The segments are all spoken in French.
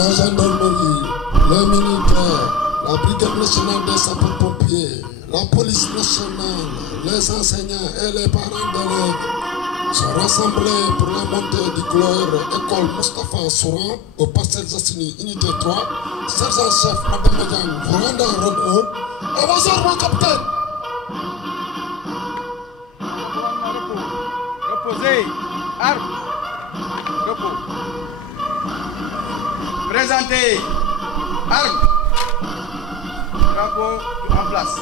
la gendarmerie, les militaires, la brigade nationale des sapeurs-pompiers, la police nationale, les enseignants et les parents d'élèves sont rassemblés pour la montée du gloire école Moustapha Souran au Parcelles Assainies unité 3. Sergent-chef Madame Madiane, vous rendez en rôle 1. Avancez, mon capitaine. Reposez. Armes. Repos. Présentez. Armes. Drapeau en place.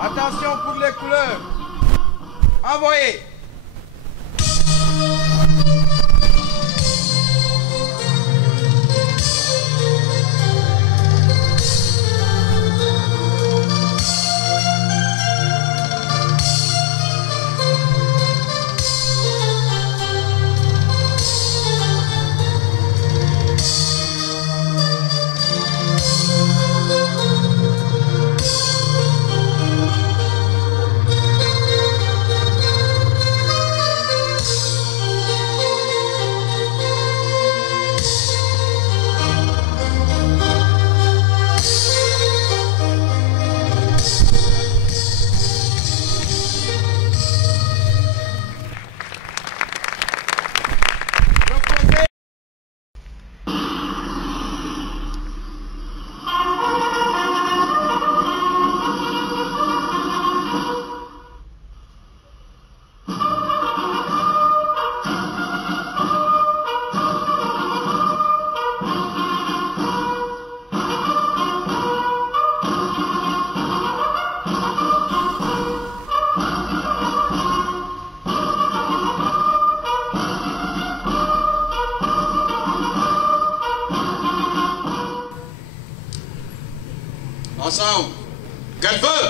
Attention pour les couleurs. Envoyez. Ensemble, garde-feu,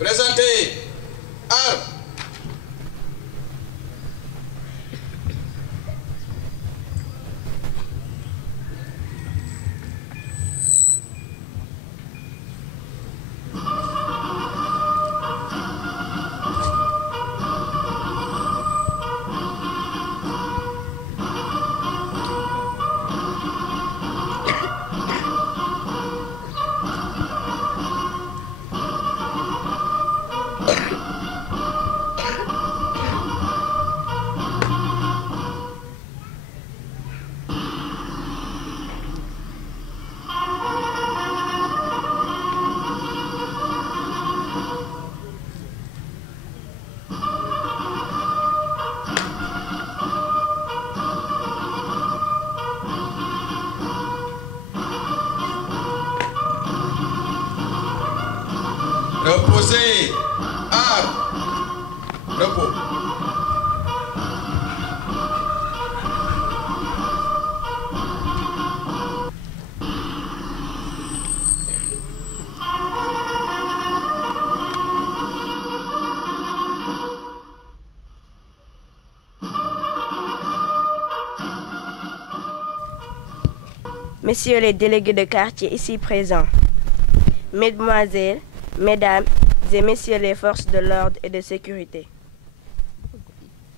présentez, armes. Reposez. Armes. Repos. Messieurs les délégués de quartier ici présents, Mesdemoiselles, Mesdames et Messieurs les forces de l'ordre et de sécurité,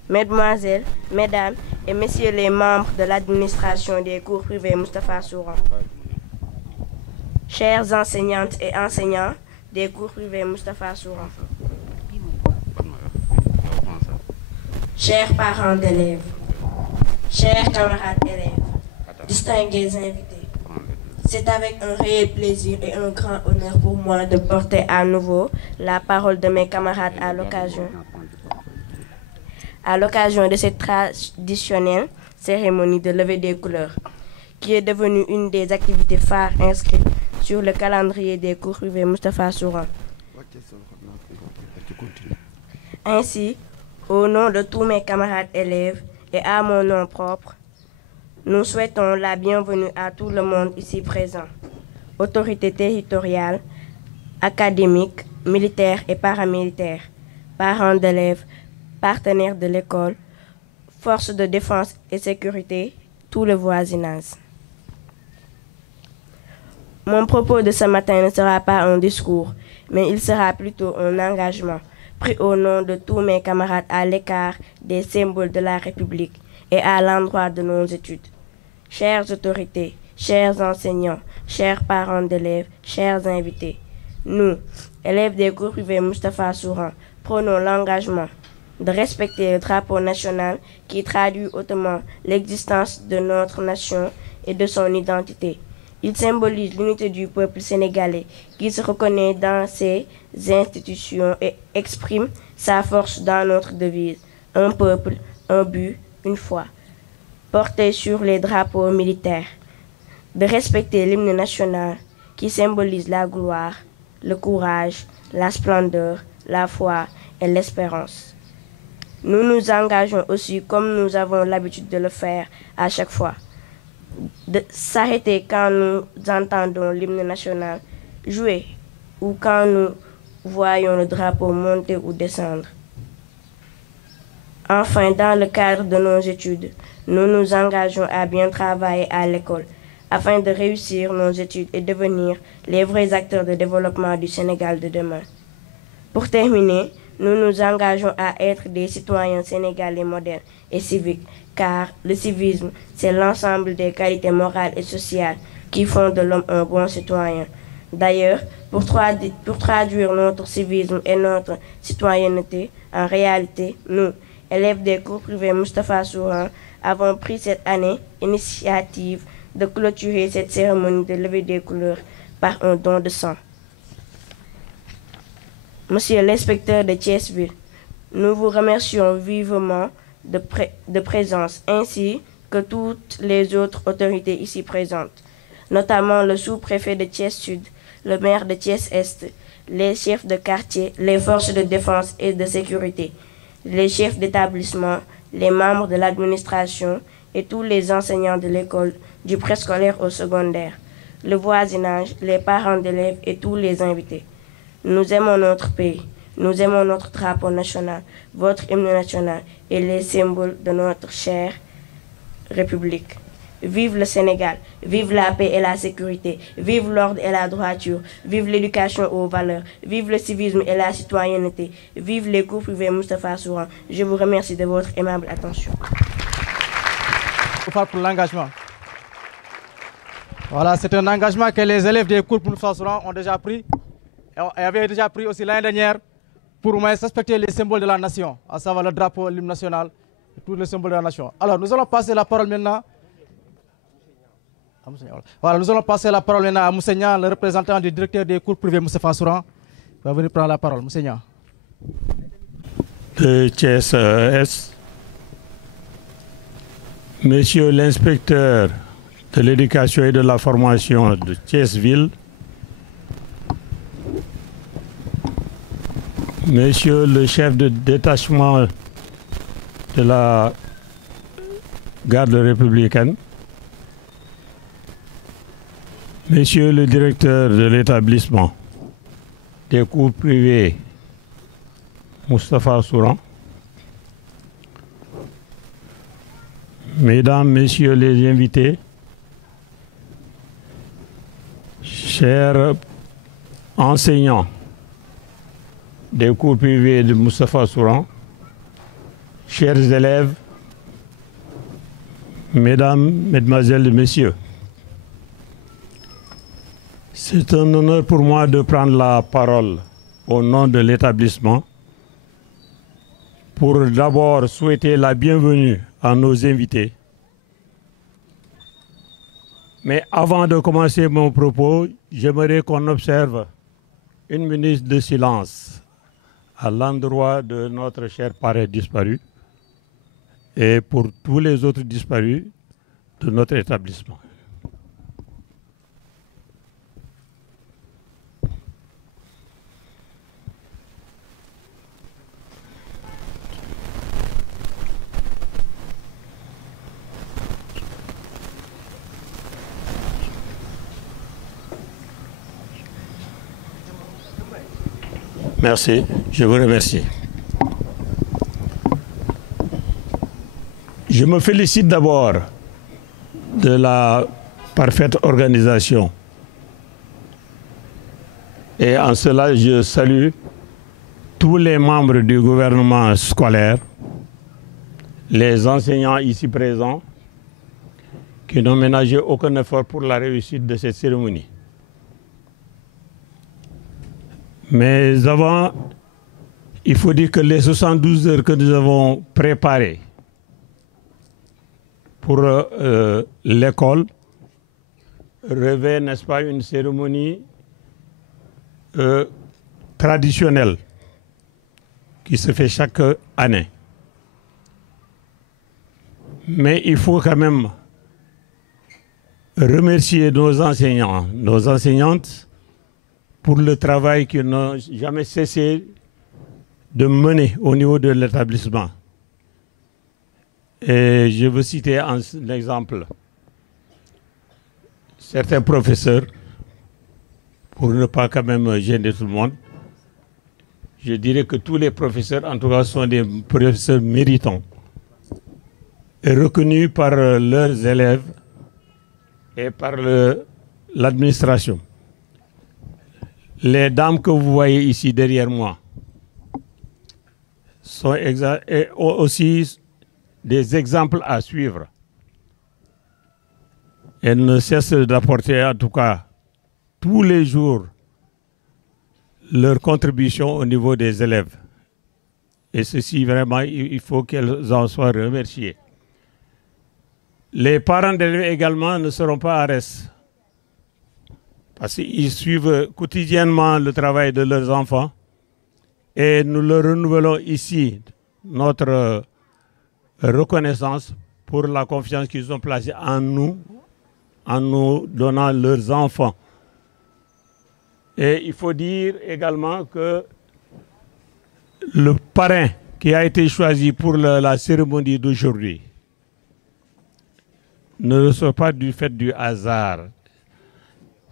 Mesdemoiselles, Mesdames et Messieurs les membres de l'administration des cours privés Moustapha Souran, chères enseignantes et enseignants des cours privés Moustapha Souran, chers parents d'élèves, chers camarades élèves, distingués invités, c'est avec un réel plaisir et un grand honneur pour moi de porter à nouveau la parole de mes camarades à l'occasion de cette traditionnelle cérémonie de levée des couleurs, qui est devenue une des activités phares inscrites sur le calendrier des cours privés Moustapha Souran. Ainsi, au nom de tous mes camarades élèves et à mon nom propre, nous souhaitons la bienvenue à tout le monde ici présent, autorités territoriales, académiques, militaires et paramilitaires, parents d'élèves, partenaires de l'école, forces de défense et sécurité, tout le voisinage. Mon propos de ce matin ne sera pas un discours, mais il sera plutôt un engagement pris au nom de tous mes camarades à l'écart des symboles de la République et à l'endroit de nos études. Chères autorités, chers enseignants, chers parents d'élèves, chers invités, nous, élèves des cours privés Moustapha Souran, prenons l'engagement de respecter le drapeau national qui traduit hautement l'existence de notre nation et de son identité. Il symbolise l'unité du peuple sénégalais qui se reconnaît dans ses institutions et exprime sa force dans notre devise. Un peuple, un but, une foi. Porté sur les drapeaux militaires. De respecter l'hymne national qui symbolise la gloire, le courage, la splendeur, la foi et l'espérance. Nous nous engageons aussi, comme nous avons l'habitude de le faire à chaque fois, de s'arrêter quand nous entendons l'hymne national jouer ou quand nous voyons le drapeau monter ou descendre. Enfin, dans le cadre de nos études, nous nous engageons à bien travailler à l'école afin de réussir nos études et devenir les vrais acteurs de développement du Sénégal de demain. Pour terminer, nous nous engageons à être des citoyens sénégalais modernes et civiques, car le civisme, c'est l'ensemble des qualités morales et sociales qui font de l'homme un bon citoyen. D'ailleurs, pour traduire notre civisme et notre citoyenneté, en réalité, nous, élèves des cours privés Moustapha Souran, avons pris cette année l'initiative de clôturer cette cérémonie de levée des couleurs par un don de sang. Monsieur l'inspecteur de Thiès-Ville, nous vous remercions vivement de présence, ainsi que toutes les autres autorités ici présentes, notamment le sous-préfet de Thiès-Sud, le maire de Thiès-Est, les chefs de quartier, les forces de défense et de sécurité, les chefs d'établissement, les membres de l'administration et tous les enseignants de l'école, du préscolaire au secondaire, le voisinage, les parents d'élèves et tous les invités. Nous aimons notre pays, nous aimons notre drapeau national, votre hymne national et les symboles de notre chère République. Vive le Sénégal, vive la paix et la sécurité, vive l'ordre et la droiture, vive l'éducation aux valeurs, vive le civisme et la citoyenneté, vive les cours privés Moustapha Souran. Je vous remercie de votre aimable attention. Pour l'engagement. Voilà, c'est un engagement que les élèves des cours Moustapha Souran ont déjà pris et avaient déjà pris aussi l'année dernière pour au moins respecter les symboles de la nation, à savoir le drapeau, l'hymne national et tous les symboles de la nation. Alors, nous allons passer la parole maintenant. Voilà, nous allons passer la parole maintenant à Monseigneur, le représentant du directeur des cours privés Moustapha Souran. Il va venir prendre la parole, Monseigneur. De Thiès-Est, Monsieur l'inspecteur de l'éducation et de la formation de Thiès-Ville, Monsieur le chef de détachement de la garde républicaine, Monsieur le directeur de l'établissement des cours privés Moustapha Souran, Mesdames, Messieurs les invités, chers enseignants des cours privés de Moustapha Souran, chers élèves, mesdames, mesdemoiselles et messieurs, c'est un honneur pour moi de prendre la parole au nom de l'établissement pour d'abord souhaiter la bienvenue à nos invités. Mais avant de commencer mon propos, j'aimerais qu'on observe une minute de silence à l'endroit de notre cher parrain disparu et pour tous les autres disparus de notre établissement. Merci, je vous remercie. Je me félicite d'abord de la parfaite organisation. Et en cela, je salue tous les membres du gouvernement scolaire, les enseignants ici présents, qui n'ont ménagé aucun effort pour la réussite de cette cérémonie. Mais avant, il faut dire que les 72 heures que nous avons préparées pour l'école revêt, n'est-ce pas, une cérémonie traditionnelle qui se fait chaque année. Mais il faut quand même remercier nos enseignants, nos enseignantes, pour le travail qu'ils n'ont jamais cessé de mener au niveau de l'établissement. Et je veux citer un exemple. Certains professeurs, pour ne pas quand même gêner tout le monde, je dirais que tous les professeurs, en tout cas, sont des professeurs méritants et reconnus par leurs élèves et par l'administration. Les dames que vous voyez ici derrière moi sont aussi des exemples à suivre. Elles ne cessent d'apporter, en tout cas, tous les jours, leur contribution au niveau des élèves. Et ceci, vraiment, il faut qu'elles en soient remerciées. Les parents d'élèves également ne seront pas à reste, parce qu'ils suivent quotidiennement le travail de leurs enfants et nous leur renouvelons ici notre reconnaissance pour la confiance qu'ils ont placée en nous donnant leurs enfants. Et il faut dire également que le parrain qui a été choisi pour la cérémonie d'aujourd'hui ne ressort pas du fait du hasard.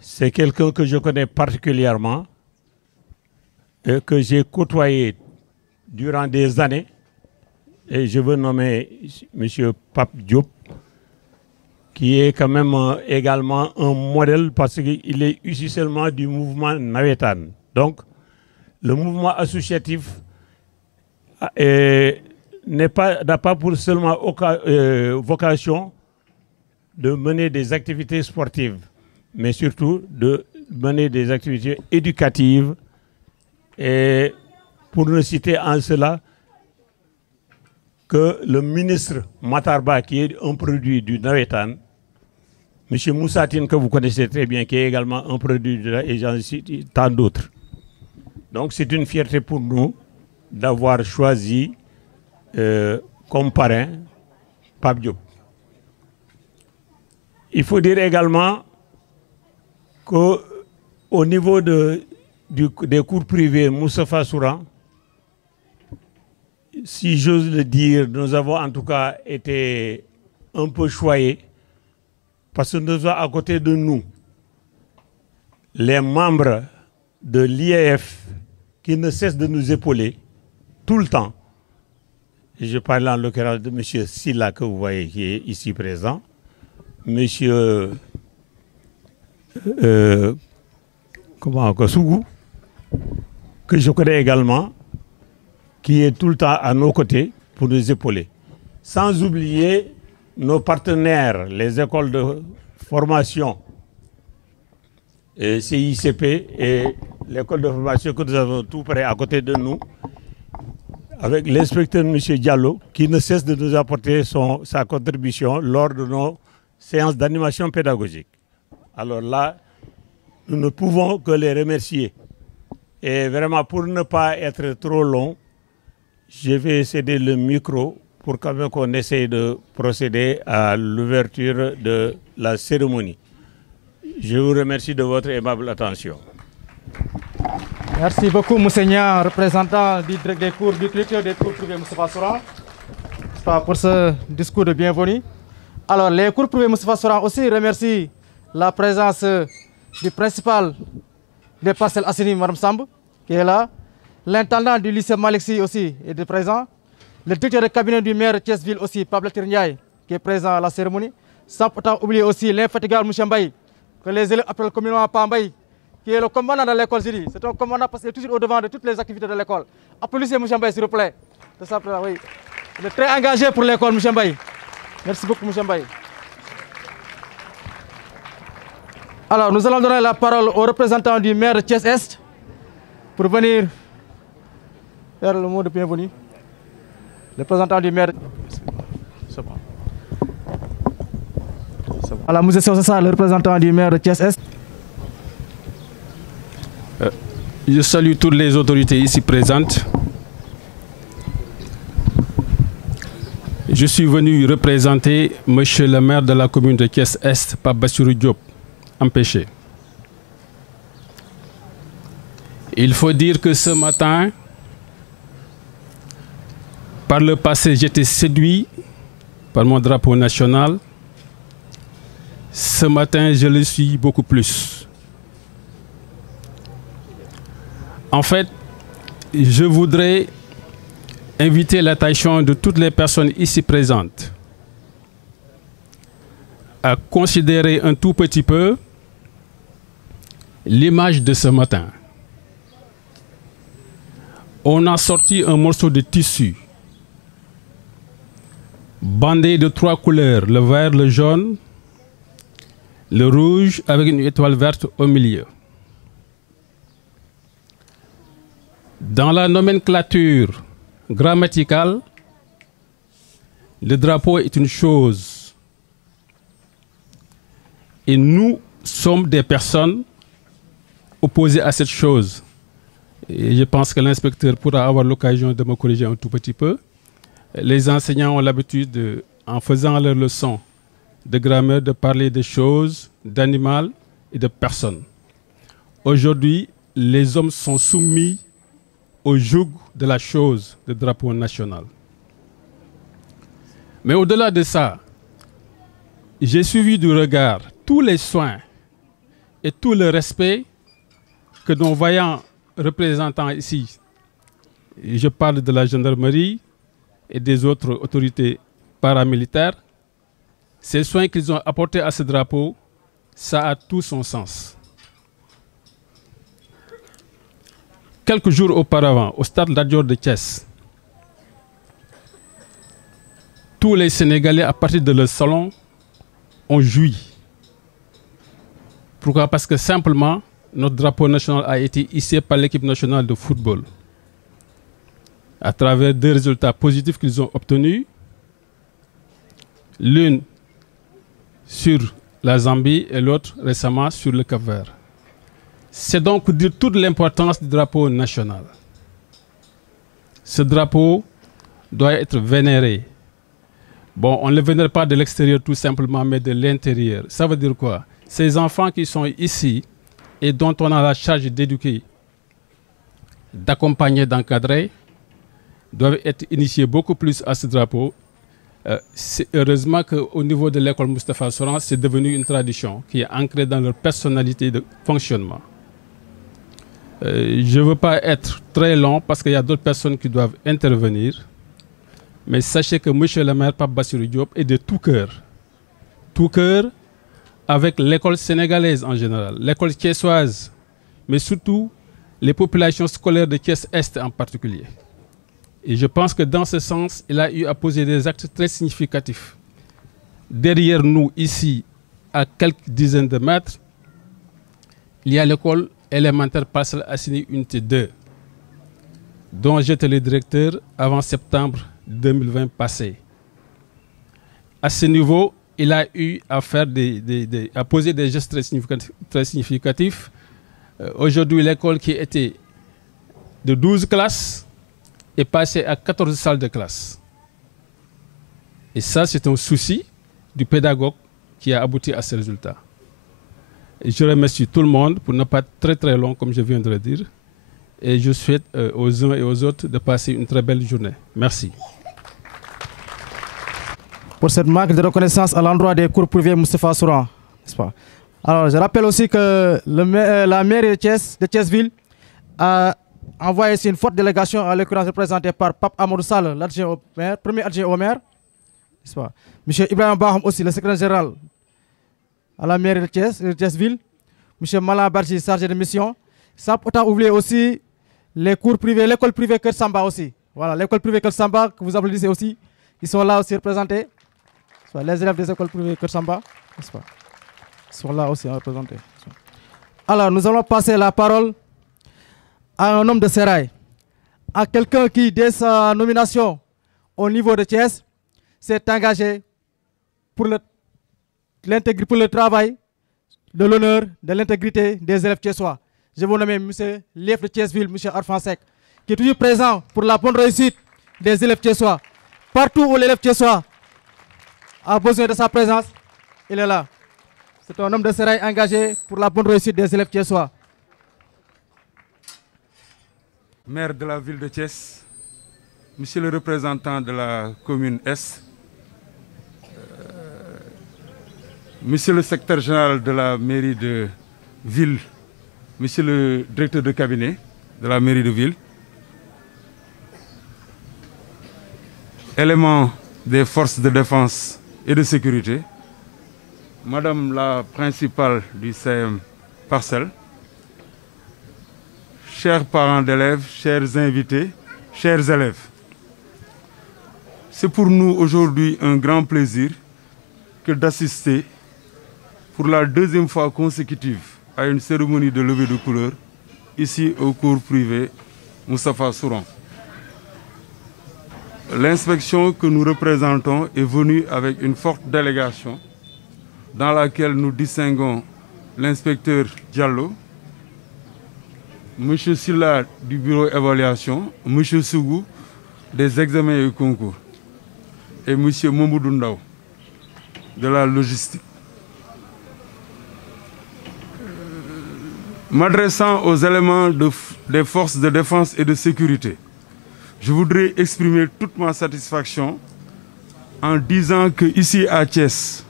C'est quelqu'un que je connais particulièrement et que j'ai côtoyé durant des années. Et je veux nommer M. Pape Diop, qui est quand même également un modèle parce qu'il est issu seulement du mouvement Nawetan. Donc, le mouvement associatif n'a pas pour seulement vocation de mener des activités sportives, mais surtout de mener des activités éducatives. Et pour ne citer en cela que le ministre Matarba, qui est un produit du Nawetan, M. Moussatine, que vous connaissez très bien, qui est également un produit de la, et j'en cite tant d'autres. Donc c'est une fierté pour nous d'avoir choisi comme parrain Pape Diop. Il faut dire également qu'au niveau des cours privés Moustapha Souran, si j'ose le dire, nous avons en tout cas été un peu choyés parce que nous avons à côté de nous les membres de l'IAF qui ne cessent de nous épauler tout le temps. Et je parle en l'occurrence de M. Silla que vous voyez qui est ici présent, M. Sougou, que je connais également, qui est tout le temps à nos côtés pour nous épauler. Sans oublier nos partenaires, les écoles de formation, CICP et l'école de formation que nous avons tout près à côté de nous, avec l'inspecteur M. Diallo, qui ne cesse de nous apporter sa contribution lors de nos séances d'animation pédagogique. Alors là, nous ne pouvons que les remercier. Et vraiment, pour ne pas être trop long, je vais céder le micro pour quand même qu'on essaye de procéder à l'ouverture de la cérémonie. Je vous remercie de votre aimable attention. Merci beaucoup, Monseigneur, représentant du directeur des cours privés Moustapha Souran, pour ce discours de bienvenue. Alors, les cours privés Moustapha Souran aussi remercient la présence du principal des Parcelles Assainies, Mme Samb, qui est là. L'intendant du lycée Malexi aussi est présent. Le directeur de cabinet du maire de Thiès-Ville aussi, Pablo Tirniaï, qui est présent à la cérémonie. Sans pourtant oublier aussi l'infatigable Mouchambaï, que les élèves appellent communément Pambaï, qui est le commandant de l'école Ziri. C'est un commandant parce qu'il est toujours au-devant de toutes les activités de l'école. Applaudissez Mouchambaï, s'il vous plaît. Oui. Il est très engagé pour l'école, Mouchambaï. Merci beaucoup, Mouchambaï. Alors, nous allons donner la parole au représentant du maire de Thiès-Est pour venir faire le mot de bienvenue. Le représentant du maire. C'est bon. Alors, M. Sosa, le représentant du maire de Thiès-Est. Je salue toutes les autorités ici présentes. Je suis venu représenter M. le maire de la commune de Thiès-Est, Pape Bassirou Diop, empêché. Il faut dire que ce matin, par le passé, j'étais séduit par mon drapeau national. Ce matin, je le suis beaucoup plus. En fait, je voudrais inviter l'attention de toutes les personnes ici présentes à considérer un tout petit peu l'image de ce matin. On a sorti un morceau de tissu bandé de 3 couleurs, le vert, le jaune, le rouge avec une étoile verte au milieu. Dans la nomenclature grammaticale, le drapeau est une chose. Et nous sommes des personnes opposées à cette chose. Et je pense que l'inspecteur pourra avoir l'occasion de me corriger un tout petit peu. Les enseignants ont l'habitude, en faisant leur leçon de grammaire, de parler de choses, d'animaux et de personnes. Aujourd'hui, les hommes sont soumis au joug de la chose, le drapeau national. Mais au-delà de ça, j'ai suivi du regard tous les soins et tout le respect que nos vaillants représentants ici, je parle de la gendarmerie et des autres autorités paramilitaires, ces soins qu'ils ont apportés à ce drapeau, ça a tout son sens. Quelques jours auparavant, au stade Lat Dior de Thiès, tous les Sénégalais, à partir de leur salon, ont joui. Pourquoi? Parce que simplement, notre drapeau national a été hissé par l'équipe nationale de football. À travers 2 résultats positifs qu'ils ont obtenus, l'une sur la Zambie et l'autre récemment sur le Cap-Vert. C'est donc dire toute l'importance du drapeau national. Ce drapeau doit être vénéré. Bon, on ne le vénère pas de l'extérieur tout simplement, mais de l'intérieur. Ça veut dire quoi? Ces enfants qui sont ici et dont on a la charge d'éduquer, d'accompagner, d'encadrer, doivent être initiés beaucoup plus à ce drapeau. Heureusement qu'au niveau de l'école Moustapha Souran, c'est devenu une tradition qui est ancrée dans leur personnalité de fonctionnement. Je ne veux pas être très long parce qu'il y a d'autres personnes qui doivent intervenir. Mais sachez que M. le maire Pape Bassirou Diop est de tout cœur avec l'école sénégalaise en général, l'école thiessoise, mais surtout les populations scolaires de Thiès-Est en particulier. Et je pense que dans ce sens, il a eu à poser des actes très significatifs. Derrière nous, ici, à quelques dizaines de mètres, il y a l'école élémentaire Parcelles Assainies Unité 2, dont j'étais le directeur avant septembre 2020 passé. À ce niveau, il a eu à, à poser des gestes très significatifs. Aujourd'hui, l'école qui était de 12 classes est passée à 14 salles de classe. Et ça, c'est un souci du pédagogue qui a abouti à ce résultat. Et je remercie tout le monde pour ne pas être très très long, comme je viens de le dire. Et je souhaite aux uns et aux autres de passer une très belle journée. Merci. Pour cette marque de reconnaissance à l'endroit des cours privés Moustapha Souran, n'est-ce pas? Alors, je rappelle aussi que la mairie de Thiès-Ville a envoyé une forte délégation, à l'occurrence représentée par Pape Amadou Sall, premier adjoint au maire, n'est-ce pas? M. Ibrahim Baham aussi, le secrétaire général à la mairie de Thiès-Ville, M. Malan Barji, chargé de mission, sans autant oublier aussi les cours privés, l'école privée Kër Samba aussi. Voilà, l'école privée Kër Samba, que vous applaudissez aussi, ils sont là aussi représentés. Les élèves des écoles privées Kër Samba, n'est-ce pas? Sont là aussi représentés. Alors, nous allons passer la parole à un homme de Sérail, à quelqu'un qui, dès sa nomination au niveau de Thiès, s'est engagé pour le travail de l'honneur, de l'intégrité des élèves thiessois. Je vous nomme M. Lief de Thiès-Ville, M. Arfan Seck, qui est toujours présent pour la bonne réussite des élèves thiessois. Partout où l'élève thiessois a besoin de sa présence, il est là. C'est un homme de Sérail engagé pour la bonne réussite des élèves thiessois. Maire de la ville de Thiès, monsieur le représentant de la commune Est, monsieur le secrétaire général de la mairie de ville, monsieur le directeur de cabinet de la mairie de ville, éléments des forces de défense et de sécurité, madame la principale du CM Parcelles, chers parents d'élèves, chers invités, chers élèves. C'est pour nous aujourd'hui un grand plaisir que d'assister pour la deuxième fois consécutive à une cérémonie de levée de couleur ici au cours privé Moustapha Souran. L'inspection que nous représentons est venue avec une forte délégation dans laquelle nous distinguons l'inspecteur Diallo, M. Silla du bureau évaluation, M. Sougou des examens et concours et M. Momoudou Ndaw de la logistique. M'adressant aux éléments des forces de défense et de sécurité, je voudrais exprimer toute ma satisfaction en disant qu'ici à Thiès,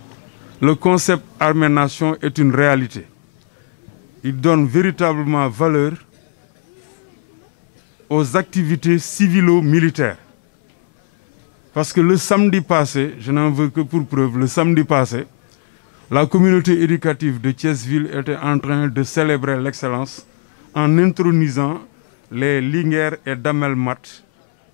le concept armée-nation est une réalité. Il donne véritablement valeur aux activités civilo-militaires. Parce que le samedi passé, je n'en veux que pour preuve, le samedi passé, la communauté éducative de Thiès-Ville était en train de célébrer l'excellence en intronisant les Linguère et Damel Mat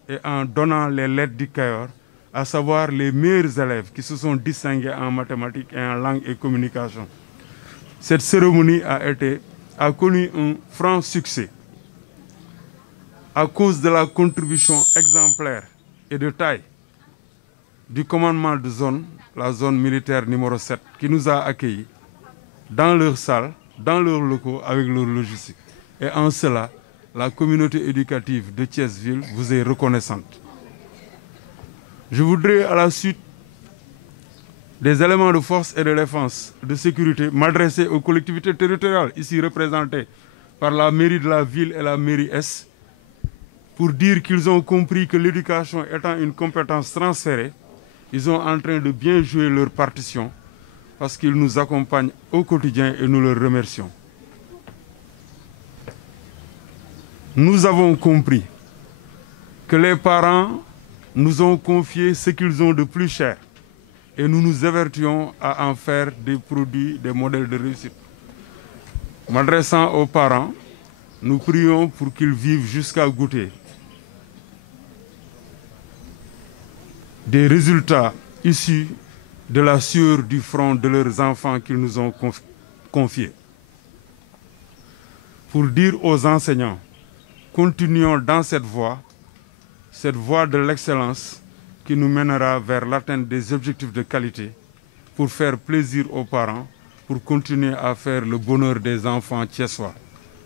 et en donnant les lettres du Cayor, à savoir les meilleurs élèves qui se sont distingués en mathématiques et en langue et communication. Cette cérémonie a connu un franc succès à cause de la contribution exemplaire et de taille du commandement de zone, la zone militaire numéro 7, qui nous a accueillis dans leur salle, dans leurs locaux, avec leur logistique. Et en cela, la communauté éducative de Thiès-Ville vous est reconnaissante. Je voudrais, à la suite des éléments de force et de défense, de sécurité, m'adresser aux collectivités territoriales, ici représentées par la mairie de la ville et la mairie Est, pour dire qu'ils ont compris que l'éducation étant une compétence transférée, ils sont en train de bien jouer leur partition parce qu'ils nous accompagnent au quotidien et nous leur remercions. Nous avons compris que les parents nous ont confié ce qu'ils ont de plus cher, et nous nous évertuons à en faire des produits, des modèles de réussite. M'adressant aux parents, nous prions pour qu'ils vivent jusqu'à goûter des résultats issus de la sueur du front de leurs enfants qu'ils nous ont confiés. Pour dire aux enseignants, continuons dans cette voie de l'excellence qui nous mènera vers l'atteinte des objectifs de qualité pour faire plaisir aux parents, pour continuer à faire le bonheur des enfants thiessois.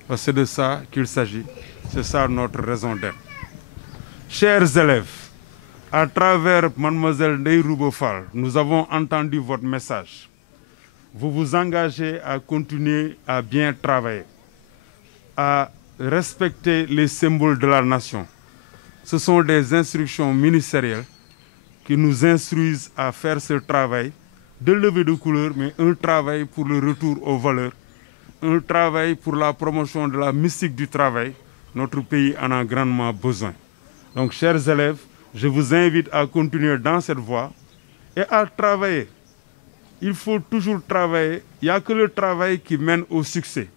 Parce que c'est de ça qu'il s'agit, c'est ça notre raison d'être. Chers élèves, à travers Mademoiselle Ndeye Rouba Fall, nous avons entendu votre message. Vous vous engagez à continuer à bien travailler, à respecter les symboles de la nation. Ce sont des instructions ministérielles qui nous instruisent à faire ce travail de levée de couleur, mais un travail pour le retour aux valeurs, un travail pour la promotion de la mystique du travail. Notre pays en a grandement besoin. Donc, chers élèves, je vous invite à continuer dans cette voie et à travailler. Il faut toujours travailler. Il n'y a que le travail qui mène au succès.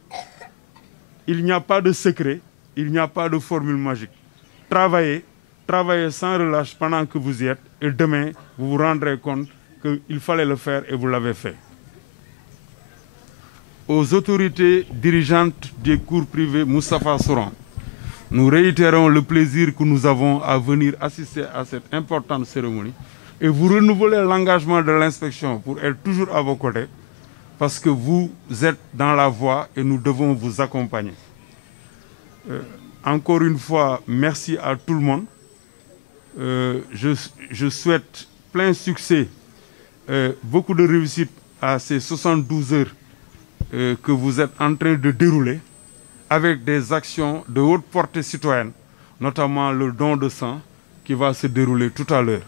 Il n'y a pas de secret, il n'y a pas de formule magique. Travaillez, travaillez sans relâche pendant que vous y êtes et demain, vous vous rendrez compte qu'il fallait le faire et vous l'avez fait. Aux autorités dirigeantes des cours privés Moustapha Souran, nous réitérons le plaisir que nous avons à venir assister à cette importante cérémonie et vous renouvelez l'engagement de l'inspection pour être toujours à vos côtés parce que vous êtes dans la voie et nous devons vous accompagner. Encore une fois, merci à tout le monde. Je souhaite plein succès, beaucoup de réussite à ces 72 heures que vous êtes en train de dérouler avec des actions de haute portée citoyenne, notamment le don de sang qui va se dérouler tout à l'heure.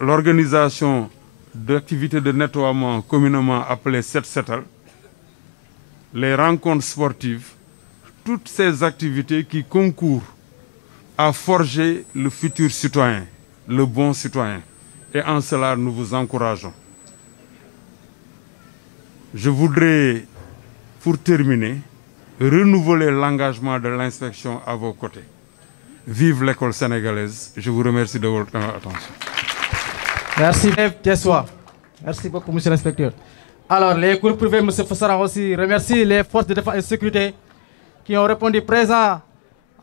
L'organisation d'activités de nettoiement communément appelées Set-Setal, les rencontres sportives, toutes ces activités qui concourent à forger le futur citoyen, le bon citoyen. Et en cela, nous vous encourageons. Je voudrais, pour terminer, renouveler l'engagement de l'inspection à vos côtés. Vive l'école sénégalaise. Je vous remercie de votre attention. Merci, Thiessois. Merci beaucoup, monsieur l'inspecteur. Alors, les cours privés, monsieur Fossaran aussi remercie les forces de défense et de sécurité qui ont répondu présents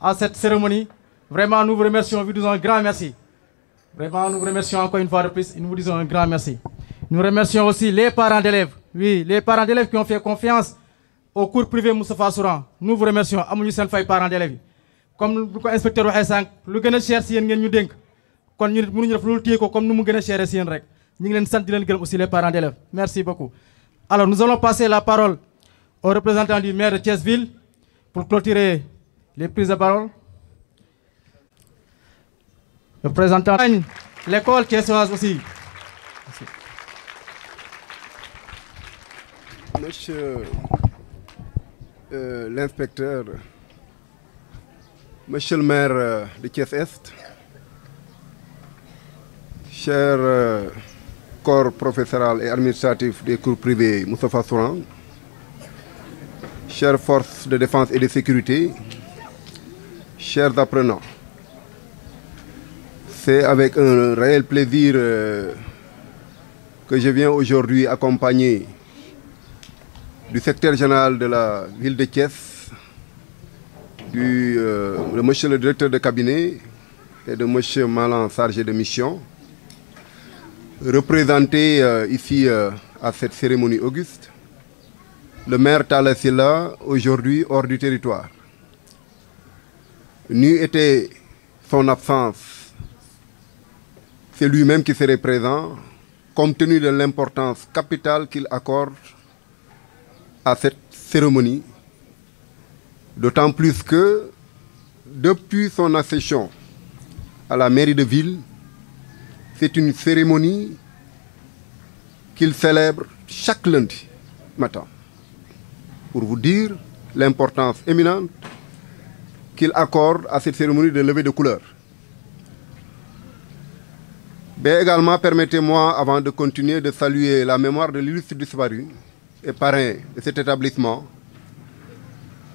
à cette cérémonie. Vraiment, nous vous remercions, nous vous disons un grand merci. Vraiment, nous vous remercions encore une fois de plus et nous vous disons un grand merci. Nous remercions aussi les parents d'élèves. Oui, les parents d'élèves qui ont fait confiance au cours privé Moustapha Souran. Nous vous remercions. Amuñu sen fay parents d'élèves. Comme le inspecteur waxee sànq, lu gën a cher si yéen ngeen ñu dénk. Kon ñu mënuñu def loolu téye ko comme nu mu gën a cher si yéen rek. Ñu ngi leen sant di leen gërëm aussi les parents d'élèves. Merci beaucoup. Alors, nous allons passer la parole au représentant du maire de Thiès-Ville pour clôturer les prises de parole. Le représentant de l'école thiessoise aussi. Monsieur l'inspecteur, monsieur le maire de Thiès-Est, cher corps professoral et administratif des cours privés Moustapha Souran, chères forces de défense et de sécurité, chers apprenants, c'est avec un réel plaisir que je viens aujourd'hui accompagner du secrétaire général de la ville de Thiès, de monsieur le directeur de cabinet et de monsieur Malan, chargé de mission, représenté ici à cette cérémonie auguste, le maire Talla Sylla, aujourd'hui hors du territoire. N'eût été son absence, c'est lui-même qui serait présent, compte tenu de l'importance capitale qu'il accorde à cette cérémonie, d'autant plus que depuis son accession à la mairie de ville, c'est une cérémonie qu'il célèbre chaque lundi matin, pour vous dire l'importance éminente qu'il accorde à cette cérémonie de levée de couleur. Mais également, permettez-moi, avant de continuer, de saluer la mémoire de l'illustre disparu et parrain de cet établissement,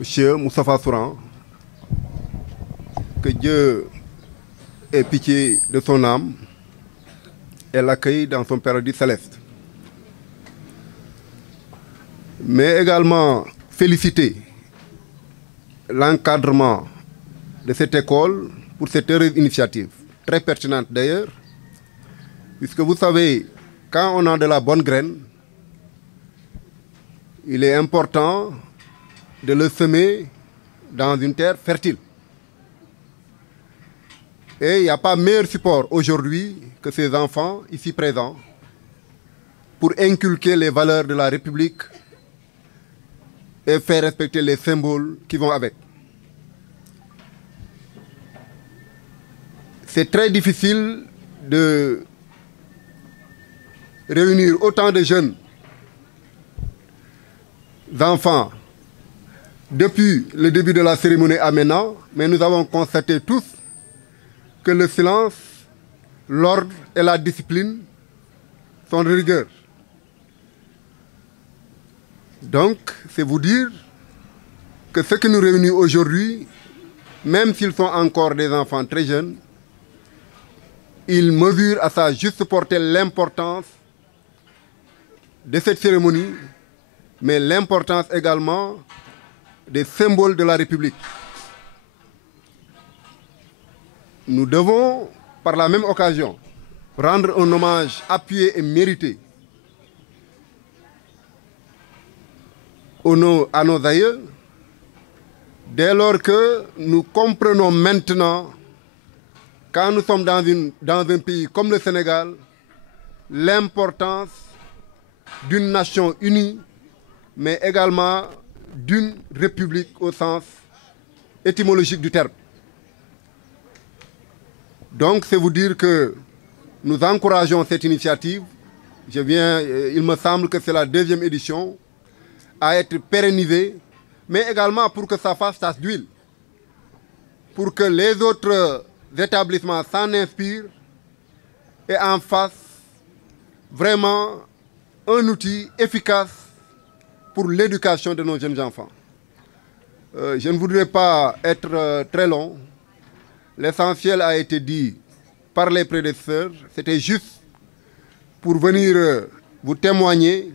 M. Moustapha Souran. Que Dieu ait pitié de son âme et l'accueille dans son paradis céleste. Mais également féliciter l'encadrement de cette école pour cette heureuse initiative, très pertinente d'ailleurs, puisque vous savez, quand on a de la bonne graine, il est important de le semer dans une terre fertile. Et il n'y a pas meilleur support aujourd'hui que ces enfants ici présents pour inculquer les valeurs de la République et faire respecter les symboles qui vont avec. C'est très difficile de réunir autant de jeunes enfants depuis le début de la cérémonie à maintenant, mais nous avons constaté tous que le silence, l'ordre et la discipline sont de rigueur. Donc, c'est vous dire que ce qui nous réunit aujourd'hui, même s'ils sont encore des enfants très jeunes, ils mesurent à sa juste portée l'importance de cette cérémonie, mais l'importance également des symboles de la République. Nous devons, par la même occasion, rendre un hommage appuyé et mérité à nos aïeux, dès lors que nous comprenons maintenant, quand nous sommes dans un pays comme le Sénégal, l'importance d'une nation unie, mais également d'une république au sens étymologique du terme. Donc, c'est vous dire que nous encourageons cette initiative. Il me semble que c'est la 2e édition à être pérennisée, mais également pour que ça fasse tache d'huile, pour que les autres établissements s'en inspirent et en fassent vraiment un outil efficace pour l'éducation de nos jeunes enfants. Je ne voudrais pas être très long. L'essentiel a été dit par les prédécesseurs. C'était juste pour venir vous témoigner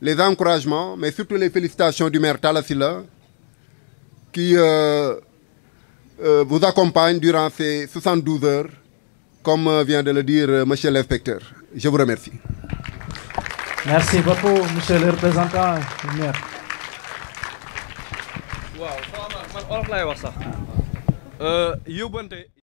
les encouragements, mais surtout les félicitations du maire Talla Sylla qui vous accompagne durant ces 72 heures, comme vient de le dire monsieur l'inspecteur. Je vous remercie. Merci beaucoup, monsieur le représentant du maire. Wow,